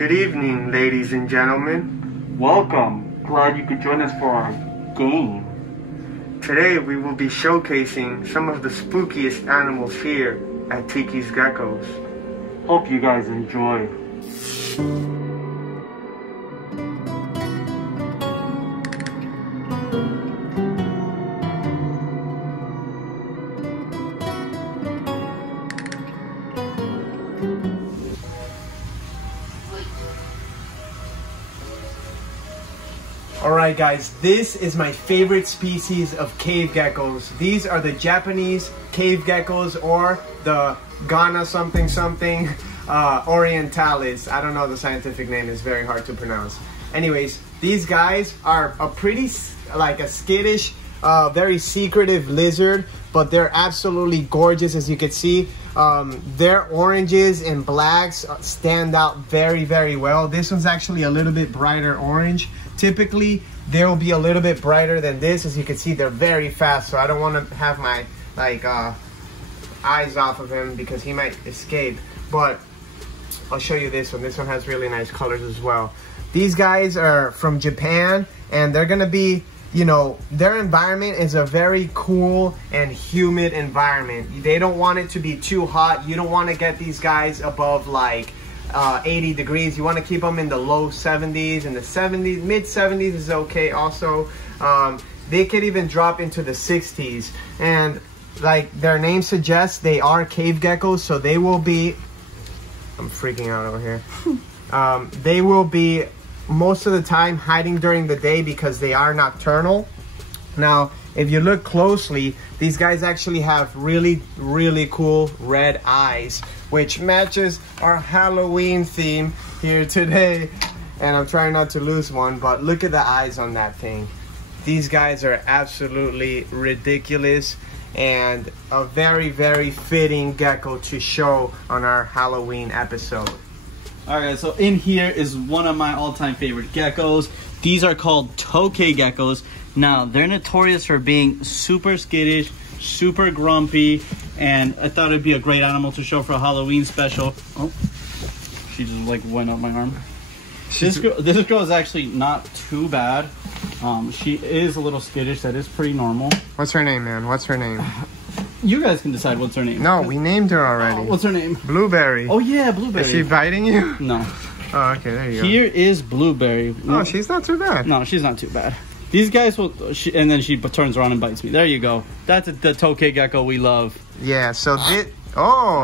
Good evening, ladies and gentlemen. Welcome. Glad you could join us for our game. Today we will be showcasing some of the spookiest animals here at TikisGeckos. Hope you guys enjoy. Alright guys, this is my favorite species of cave geckos. These are the Japanese cave geckos, or the Ghana something orientalis. I don't know the scientific name, it's very hard to pronounce. Anyways, these guys are a pretty, like a skittish, very secretive lizard, but they're absolutely gorgeous. As you can see, their oranges and blacks stand out very, very well. This one's actually a little bit brighter orange. Typically, they'll be a little bit brighter than this. As you can see, they're very fast, so I don't want to have my eyes off of him because he might escape. But I'll show you this one. This one has really nice colors as well. These guys are from Japan, and they're gonna be, you know, their environment is a very cool and humid environment. They don't want it to be too hot. You don't want to get these guys above like 80 degrees. You want to keep them in the low 70s, and the 70s, mid 70s is okay also. They could even drop into the 60s, and like their name suggests, they are cave geckos, so they will be, I'm freaking out over here. They will be most of the time hiding during the day because they are nocturnal. Now, if you look closely, these guys actually have really, really cool red eyes, which matches our Halloween theme here today. And I'm trying not to lose one, but look at the eyes on that thing. These guys are absolutely ridiculous and a very, very fitting gecko to show on our Halloween episode. Alright, so in here is one of my all-time favorite geckos. These are called Tokai Geckos. Now, they're notorious for being super skittish, super grumpy, and I thought it'd be a great animal to show for a Halloween special. Oh, she just like went up my arm. This girl is actually not too bad. She is a little skittish. That is pretty normal. What's her name, man? What's her name? You guys can decide what's her name. No, we named her already. What's her name? Blueberry. Oh yeah, Blueberry. Is she biting you? No. Oh, okay, there you go. Here is Blueberry. Oh, she's not too bad. No, she's not too bad. These guys will, and then she turns around and bites me. There you go. That's the Tokai Gecko we love. Yeah, so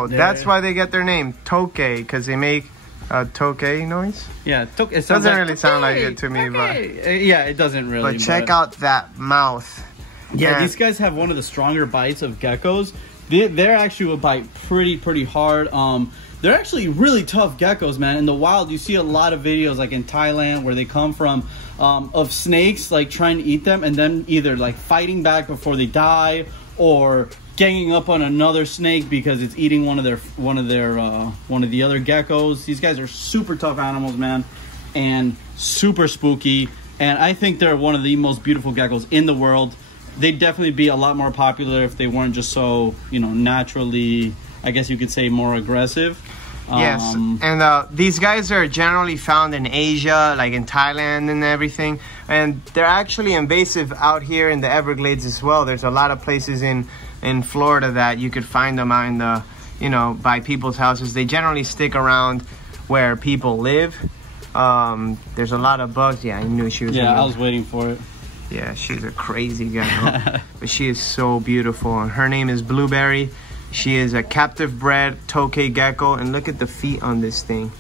that's why they get their name, Tokai, because they make a Tokai noise. Yeah, it doesn't really sound like it to me, but yeah, it doesn't really. But check out that mouth. Yeah, these guys have one of the stronger bites of geckos. They actually will bite pretty hard. They're actually really tough geckos, man. In the wild, you see a lot of videos, like in Thailand, where they come from, of snakes like trying to eat them, and then either like fighting back before they die, or ganging up on another snake because it's eating one of the other geckos. These guys are super tough animals, man, and super spooky. And I think they're one of the most beautiful geckos in the world. They'd definitely be a lot more popular if they weren't just so, you know, naturally, I guess you could say, more aggressive. Yes, and these guys are generally found in Asia, like in Thailand and everything. And they're actually invasive out here in the Everglades as well. There's a lot of places in Florida that you could find them out in the, you know, by people's houses. They generally stick around where people live. There's a lot of bugs. Yeah, I knew she was. Yeah, I was waiting for it. Yeah, she's a crazy gecko, but she is so beautiful. And her name is Blueberry. She is a captive bred Tokai gecko, and look at the feet on this thing.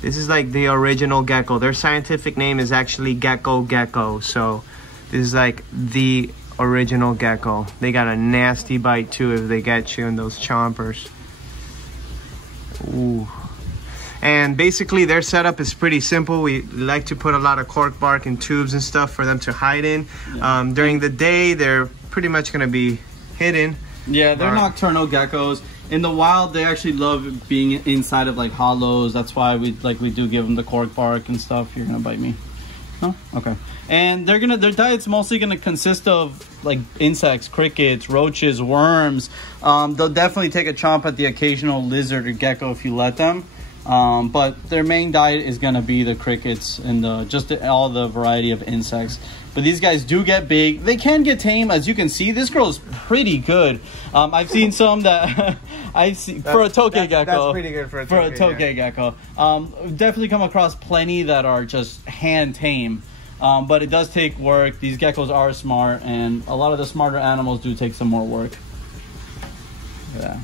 This is like the original gecko. Their scientific name is actually gecko, so this is like the original gecko. They got a nasty bite too if they get you in those chompers. Ooh. And basically their setup is pretty simple. We like to put a lot of cork bark and tubes and stuff for them to hide in. Yeah. During the day, they're pretty much gonna be hidden. Yeah, they're nocturnal geckos. In the wild, they actually love being inside of like hollows. That's why we do give them the cork bark and stuff. You're gonna bite me. No? Okay. And their diet's mostly gonna consist of like insects, crickets, roaches, worms. They'll definitely take a chomp at the occasional lizard or gecko if you let them. But their main diet is gonna be the crickets and all the variety of insects. But these guys do get big. They can get tame, as you can see. This girl is pretty good. I've seen some that I've seen for a Tokai Gecko. That's pretty good for a Tokai Gecko. Definitely come across plenty that are just hand tame. But it does take work. These geckos are smart, and a lot of the smarter animals do take some more work. Yeah.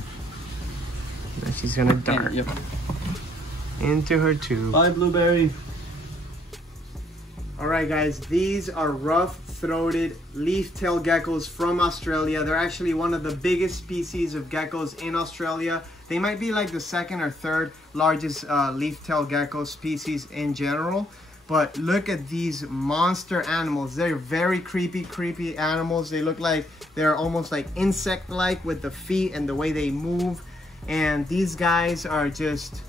Now she's gonna dart into her tube. Bye, Blueberry. Alright guys, these are rough-throated leaf-tailed geckos from Australia. They're actually one of the biggest species of geckos in Australia. They might be like the second or third largest leaf-tailed gecko species in general. But look at these monster animals. They're very creepy animals. They look like they're almost like insect-like with the feet and the way they move. And these guys are just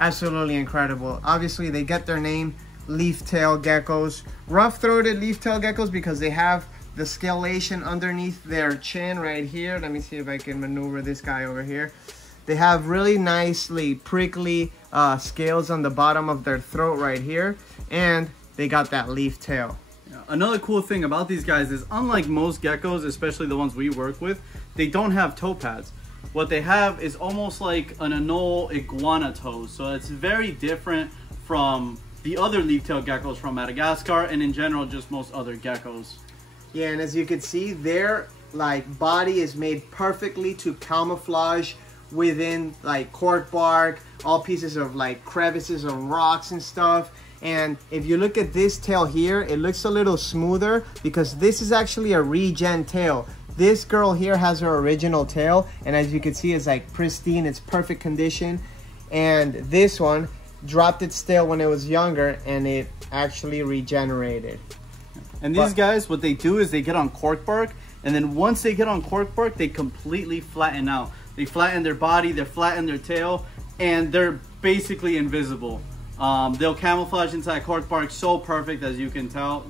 absolutely incredible. Obviously, they get their name, leaf-tailed geckos. Rough-throated leaf-tailed geckos because they have the scalation underneath their chin right here. Let me see if I can maneuver this guy over here. They have really nicely prickly scales on the bottom of their throat right here. And they got that leaf tail. Yeah. Another cool thing about these guys is, unlike most geckos, especially the ones we work with, they don't have toe pads. What they have is almost like an anole iguana toes. So it's very different from the other leaf-tailed geckos from Madagascar, and in general just most other geckos. Yeah, and as you can see, their like body is made perfectly to camouflage within like cork bark, all pieces of like crevices and rocks and stuff. And if you look at this tail here, it looks a little smoother because this is actually a regen tail. This girl here has her original tail, and as you can see, it's like pristine, it's perfect condition. And this one dropped its tail when it was younger, and it actually regenerated. And these guys, what they do is they get on cork bark, and then once they get on cork bark, they completely flatten out. They flatten their body, they flatten their tail, and they're basically invisible. They'll camouflage inside cork bark so perfect, as you can tell.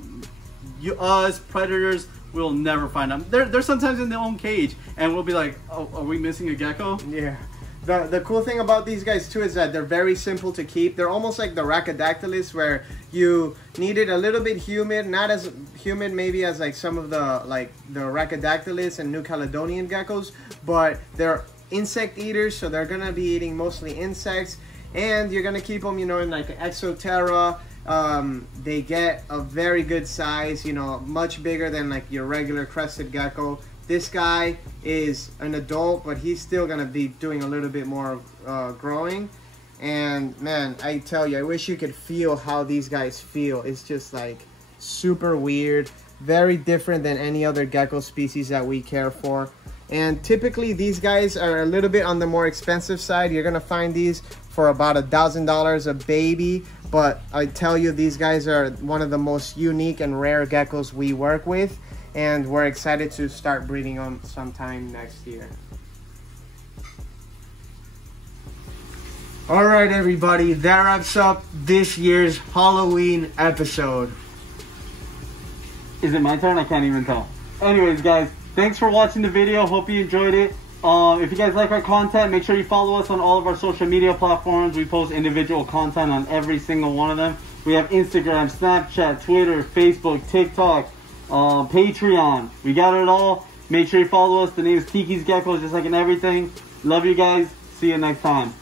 Us predators will never find them. They're sometimes in their own cage, and we'll be like, oh, are we missing a gecko? Yeah. The cool thing about these guys too is that they're very simple to keep. They're almost like the Rhacodactylus, where you need it a little bit humid, not as humid maybe as like some of the Rhacodactylus and New Caledonian geckos, but they're insect eaters, so they're gonna be eating mostly insects, and you're gonna keep them, you know, in like Exoterra. They get a very good size, you know, much bigger than like your regular crested gecko. This guy is an adult, but he's still gonna be doing a little bit more growing. And man, I tell you, I wish you could feel how these guys feel. It's just like super weird, very different than any other gecko species that we care for. And typically these guys are a little bit on the more expensive side. You're gonna find these for about $1,000 a baby, but I tell you, these guys are one of the most unique and rare geckos we work with, and we're excited to start breeding them sometime next year. All right, everybody, that wraps up this year's Halloween episode. Is it my turn? I can't even tell. Anyways, guys, thanks for watching the video. Hope you enjoyed it. If you guys like our content, make sure you follow us on all of our social media platforms. We post individual content on every single one of them. We have Instagram, Snapchat, Twitter, Facebook, TikTok, Patreon. We got it all. Make sure you follow us. The name is TikisGeckos, just like in everything. Love you guys. See you next time.